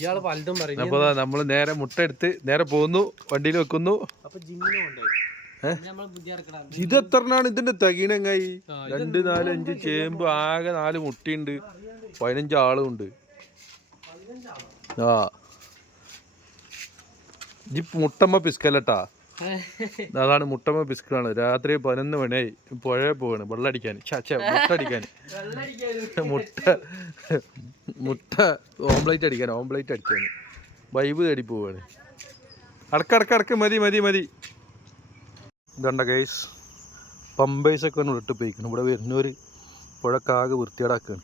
ഇയാള് പലതും പറയും. അപ്പൊ നമ്മള് നേരെ മുട്ട എടുത്ത് നേരെ പോകുന്നു, വണ്ടിയിൽ വെക്കുന്നു. ഇത് എത്രണ്ണാണ് ഇതിന്റെ തകീനങ്ങായി? 2, 4, 5 ചേമ്പ്, ആകെ 4 മുട്ടയുണ്ട്, 15 ആളും ഉണ്ട്. ആ ഈ മുട്ടമ്മ പിസ്കലട്ടാ, അതാണ് മുട്ടമ്മ പിസ്കാണ്. രാത്രി 11 മണിയായി, പുഴ പോവാണ് വെള്ളം അടിക്കാൻ, മുട്ട അടിക്കാൻ, മുട്ട ഓംപ്ലേറ്റ് അടിക്കാൻ വൈബ് തേടി പോവാണ്. അടക്കടക്ക് മതി. ഇതണ്ട ഗൈസ്, പമ്പേഴ്സൊക്കെ ഒന്ന് ഇട്ട് പോയിക്കണം. ഇവിടെ വരുന്നവര് പുഴക്കാകെ വൃത്തിയേടാക്കാണ്.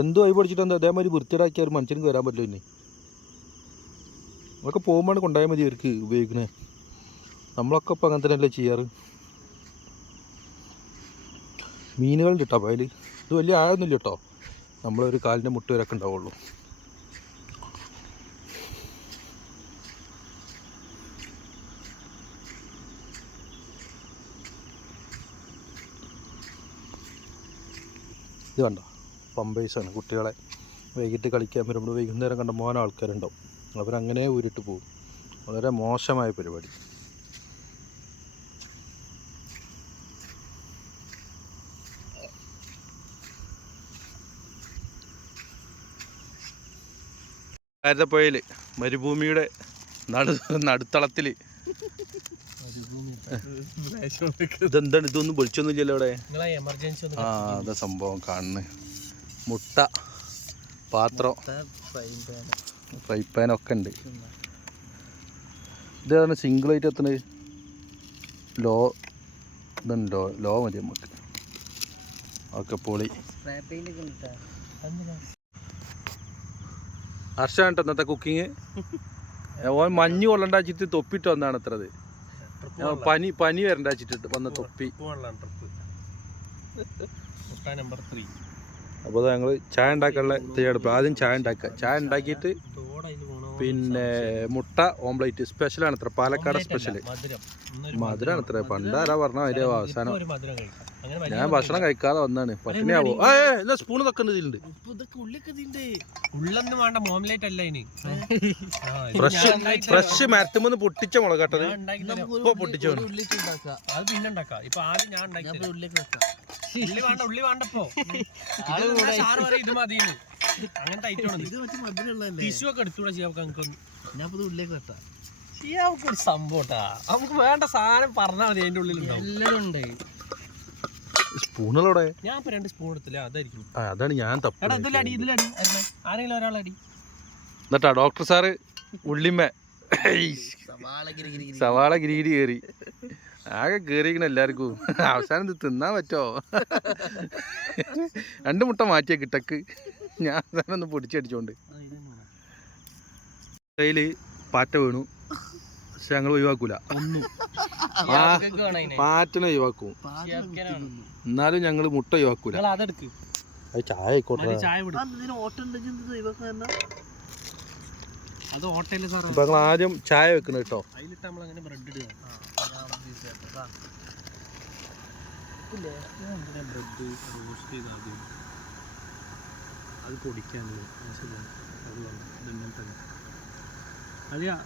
എന്തോ ആയി പഠിച്ചിട്ട് എന്താ അതേമാതിരി വൃത്തിയേടാക്കിയ ഒരു മനുഷ്യനും വരാൻ പറ്റില്ല. ഇനി അതൊക്കെ പോകുമ്പോഴാണ് കൊണ്ടുപോയാൽ മതി അവർക്ക് ഉപയോഗിക്കണേ. നമ്മളൊക്കെ ഇപ്പം അങ്ങനെ തന്നെയല്ലേ ചെയ്യാറ്. മീനുകളുണ്ട് കേട്ടോ അപ്പോൾ അതിൽ. ഇത് വലിയ ആഴമൊന്നുമില്ല കേട്ടോ, നമ്മളൊരു കാലിൻ്റെ മുട്ട് വരെയൊക്കെ ഉണ്ടാവുള്ളൂ. ഇത് കണ്ടോ, പമ്പേഴ്സാണ്. കുട്ടികളെ വൈകിട്ട് കളിക്കാൻ വരുമ്പോൾ വൈകുന്നേരം കണ്ട മോനെ ആൾക്കാരുണ്ടാവും, അവരങ്ങനെ ഊരിട്ട് പോകും. വളരെ മോശമായ പരിപാടി. ഭാരതപ്പുഴയിൽ മരുഭൂമിയുടെ നടുത്തളത്തിൽ ഇതെന്താണ്? ഇതൊന്നും പൊളിച്ചൊന്നുമില്ലല്ലോ അവിടെ. ആ അതാ സംഭവം കാണുന്നത്. മുട്ട, പാത്രം, ഫ്രൈ പാനൊക്കെ ഉണ്ട്. ഇതാണ് സിംഗിളായിട്ട് എത്തുന്നത്. ഇതുണ്ടോ? ലോ മതി നമുക്ക്. ഓക്കെ, പൊളി. ഹർഷാണ് കേട്ടോ ഇന്നത്തെ കുക്കിങ്. ഓൻ മഞ്ഞ് കൊള്ളണ്ടാച്ചിട്ട് തൊപ്പിട്ട് വന്നാണ് അത്രത്. പനി വരണ്ടാച്ചിട്ട് വന്ന തൊപ്പി. അപ്പോൾ ഞങ്ങൾ ചായ ഉണ്ടാക്കാനുള്ള തയ്യാറെടുപ്പ്. ആദ്യം ചായ ഉണ്ടാക്കിയിട്ട് പിന്നെ മുട്ട ഓംപ്ലേറ്റ് സ്പെഷ്യലാണ് അത്ര, പാലക്കാട് സ്പെഷ്യല്. മധുരമാണ് അത്ര. പണ്ടാരാ പറഞ്ഞ അതിന്റെ അവസാനം ഞാൻ ഭക്ഷണം കഴിക്കാതെ വന്നാണ്. പട്ടിണിയാവോ? എന്നാ സ്പൂണ് തക്കുന്നതിലുണ്ട്. ഫ്രഷ് മരത്തുമ്പോ പൊട്ടിച്ച മുളക് കേട്ടത്. ഇപ്പൊ പൊട്ടിച്ചോ? സംഭവട്ടാ, നമുക്ക് വേണ്ട സാധനം പറഞ്ഞാൽ മതി. അതിന്റെ ഉള്ളിൽ എല്ലാം ഉണ്ട്. സ്പൂണുകളോടെ ഞാൻ ഇപ്പൊ 2 സ്പൂൺ എടുത്തില്ല, അതായിരിക്കും. അതാണ് ഞാൻ തപ്പ. ആരെങ്കിലും ഒരാളടി എന്നിട്ടാ ഡോക്ടർ സാറ് ഉള്ളിമ്മ സവാള ഗിരിഗിരി കയറി ആകെ കയറിയിരിക്കണ എല്ലാവർക്കും. അവസാനം ഇത് തിന്നാൻ പറ്റോ? 2 മുട്ട മാറ്റിയ കിട്ടക്ക്. ഞാൻ അവസാനം ഒന്ന് പൊടിച്ചടിച്ചോണ്ട് കയ്യില് പാറ്റ വീണു. പക്ഷെ ഞങ്ങൾ ഒഴിവാക്കൂല, പാറ്റനെ ഒഴിവാക്കും. എന്നാലും ഞങ്ങൾ മുട്ട ഒഴിവാക്കൂല. അത് ചായ ആയിക്കോട്ടെ. അപ്പൊ ഞങ്ങൾ ആദ്യം ചായ വെക്കണം കേട്ടോ.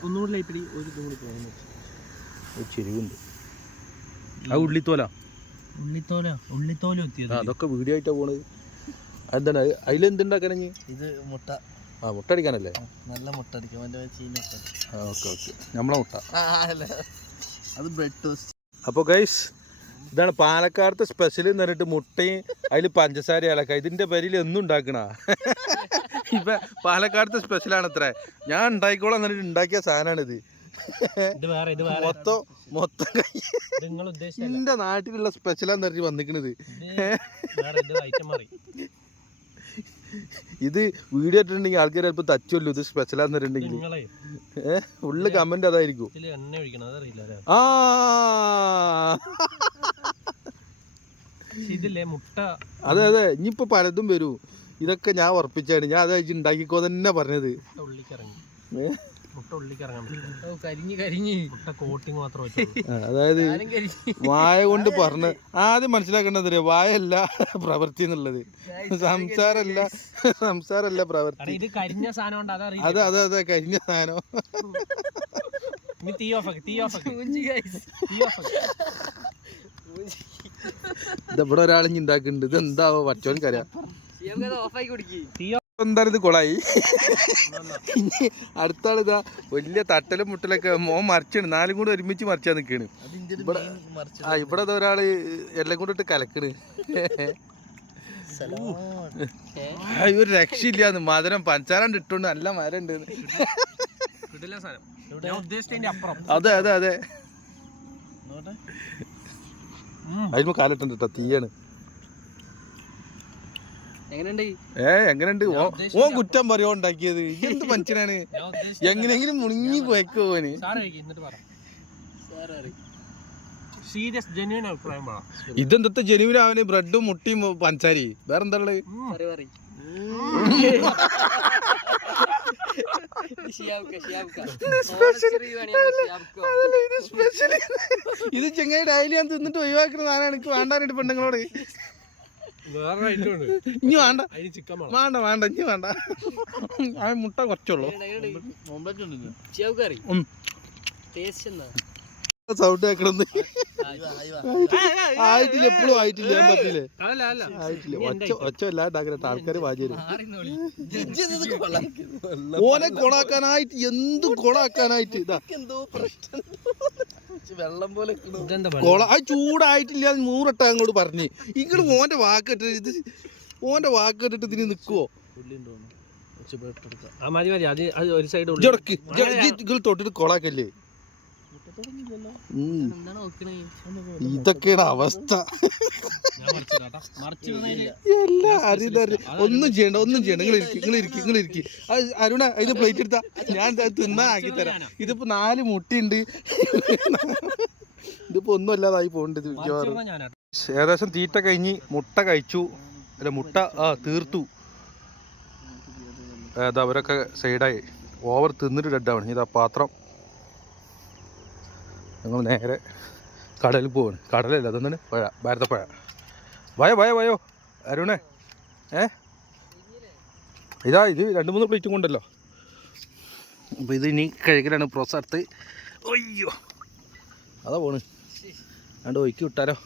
ഒന്നുകൂടി ലൈറ്റടി, ഒരു ഇതും കൂടി പോകുന്നു. ചെരിവുണ്ട്. ആ ഉള്ളിത്തോല അതൊക്കെ വീഡിയോ ആയിട്ടാ പോണത്. എന്താണ് അതിലെന്തുണ്ടാക്കാനെ? ഇത് മുട്ട. ആ മുട്ട അടിക്കാനല്ലേ? നല്ല മുട്ട അടിക്കും. ഓക്കെ നമ്മളെ മുട്ട അത് ബ്രെഡ് ടോസ്റ്റ്. അപ്പോൾ ഗൈസ്, ഇതാണ് പാലക്കാടത്തെ സ്പെഷ്യൽ എന്ന് പറഞ്ഞിട്ട് മുട്ടയും അതിൽ പഞ്ചസാര ഇളക്ക. ഇതിന്റെ പേരിൽ എന്നും ഉണ്ടാക്കണ. ഇപ്പൊ പാലക്കാടത്തെ സ്പെഷ്യലാണ് അത്ര. ഞാൻ ഉണ്ടാക്കിക്കോളാം എന്നിട്ട് ഉണ്ടാക്കിയ സാധനമാണിത്. മൊത്തം എന്റെ നാട്ടിലുള്ള സ്പെഷ്യലാന്ന് പറഞ്ഞ് വന്നിക്കണത്. ഇത് വീഡിയോ ഇട്ടിട്ടുണ്ടെങ്കിൽ ആൾക്കാർ ചിലപ്പോൾ തച്ചുമല്ലോ ഇത് സ്പെഷ്യലാന്ന് പറഞ്ഞിട്ടുണ്ടെങ്കിൽ. ഫുള്ള് കമന്റ് അതായിരിക്കും. ആ അതെ ഇനിയിപ്പോ പലതും വരൂ. ഇതൊക്കെ ഞാൻ ഉറപ്പിച്ചാണ്. ഞാൻ അത് ഉണ്ടാക്കിക്കോ തന്നെ പറഞ്ഞത്. മുട്ട ഉള്ളിലേക്ക് ഇറങ്ങാൻ പറ്റില്ല. മുട്ട കോട്ടിങ് മാത്രമേ പറ്റുള്ളൂ. അതായത് വായ കൊണ്ട് പറഞ്ഞ ആദ്യം മനസ്സിലാക്കേണ്ടത് വായല്ല പ്രവൃത്തി എന്നുള്ളത്. സംസാരല്ല പ്രവൃത്തി. ഇത് കരിഞ്ഞ സാധനം കൊണ്ട് അതറിയാം. അതെ കരിഞ്ഞ സാധനം. ഇതവിടെ ഒരാളിഞ്ഞ് ഉണ്ടാക്കുന്നുണ്ട്. ഇത് എന്താവോ പച്ചോൻക്കറിയാം. എന്തായാലും ഇത് കൊളായി. ഇനി അടുത്ത ആളിതാ വലിയ തട്ടലും മുട്ടലൊക്കെ മോൻ മറിച്ചാണ്. 4 കൂടെ ഒരുമിച്ച് മറിച്ചാ നിൽക്കണ്. ഇവിടെ ഒരാള് എല്ലാം കൂടെ ഇട്ട് കലക്കണ്. ഒരു രക്ഷയില്ലാന്ന്. മധുരം പഞ്ചാരണ്ട് ഇട്ടോണ്ട് നല്ല മരം ഉണ്ട്. അതെ അതിന് കാലിട്ടുണ്ട് കേട്ടോ. തീയാണ്. എങ്ങനെയുണ്ട്? ഓൻ കുറ്റം പറയോ ഉണ്ടാക്കിയത്? എന്ത് മനുഷ്യനാണ്? എങ്ങനെയെങ്കിലും മുണങ്ങി പോയക്കോ ഓന്. ഇതെന്തത്തെ ജനുവിന് അവന് ബ്രെഡും മുട്ടിയും പഞ്ചാരി വേറെന്താ ഉള്ളത്? ഇത് ചെങ്ങായി ഡയലി ഞാൻ തിന്നിട്ട് ഒഴിവാക്കുന്ന സാധനം എനിക്ക് വേണ്ടാനായിട്ട് പെണ്ണുങ്ങളോട്. ഇനി വേണ്ട ഇനി വേണ്ട. ആ മുട്ട കുറച്ചുള്ളൂ. സൗണ്ട് കേക്കണെന്ന് ആയിട്ടില്ല. എപ്പോഴും ആയിട്ടില്ല. ഞാൻ പറഞ്ഞില്ലേ ആയിട്ടില്ല. ഒച്ച വല്ലാണ്ടാക്കട്ടെ. ആൾക്കാര് വാജി വരും. ഓനെ കൊളാക്കാനായിട്ട് എന്ത് കൊളാക്കാനായിട്ട് വെള്ളം പോലെ ചൂടായിട്ടില്ല. 100 വട്ടം അങ്ങോട്ട് പറഞ്ഞ് ഇങ്ങോട്ട് ഓന്റെ വാക്കിട്ട് ഓന്റെ വാക്കിട്ടിട്ട് ഇതിന് നിക്കുവോ? തൊട്ടിട്ട് കൊളാക്കല്ലേ? ഇതൊക്കെയാണ് അവസ്ഥ. എല്ലാം അറിയുന്ന ഒന്നും ചെയ്യണ്ട. നിങ്ങൾ ഇരിക്കി. അരുണ അതിന് പ്ലേറ്റ് എടുത്താ ഞാൻ തിന്നാൻ ആക്കി തരാം. ഇതിപ്പോ 4 മുട്ടയുണ്ട്. ഇതിപ്പോ ഒന്നും അല്ലാതായി പോകേണ്ടത്. ഏകദേശം തീറ്റ കഴിഞ്ഞ് മുട്ട കഴിച്ചു. അല്ല മുട്ട തീർത്തു. അവരൊക്കെ സൈഡായി ഓവർ തിന്നിട്ട് ഡെഡാണ്. ഇതാ പാത്രം. ഞങ്ങൾ നേരെ കടലിൽ പോവാണ്. കടലല്ല അതെന്താണ് പുഴ, ഭാരതപ്പുഴ. വയോ അരുണേ. ഇത് 2-3 പ്ലേറ്റും കൊണ്ടല്ലോ. അപ്പോൾ ഇത് ഇനി കഴുകലാണ് പ്രോസസ്. അടുത്ത് അയ്യോ അതാ പോണ്. രണ്ട് ഒഴുക്കി വിട്ടാലോ.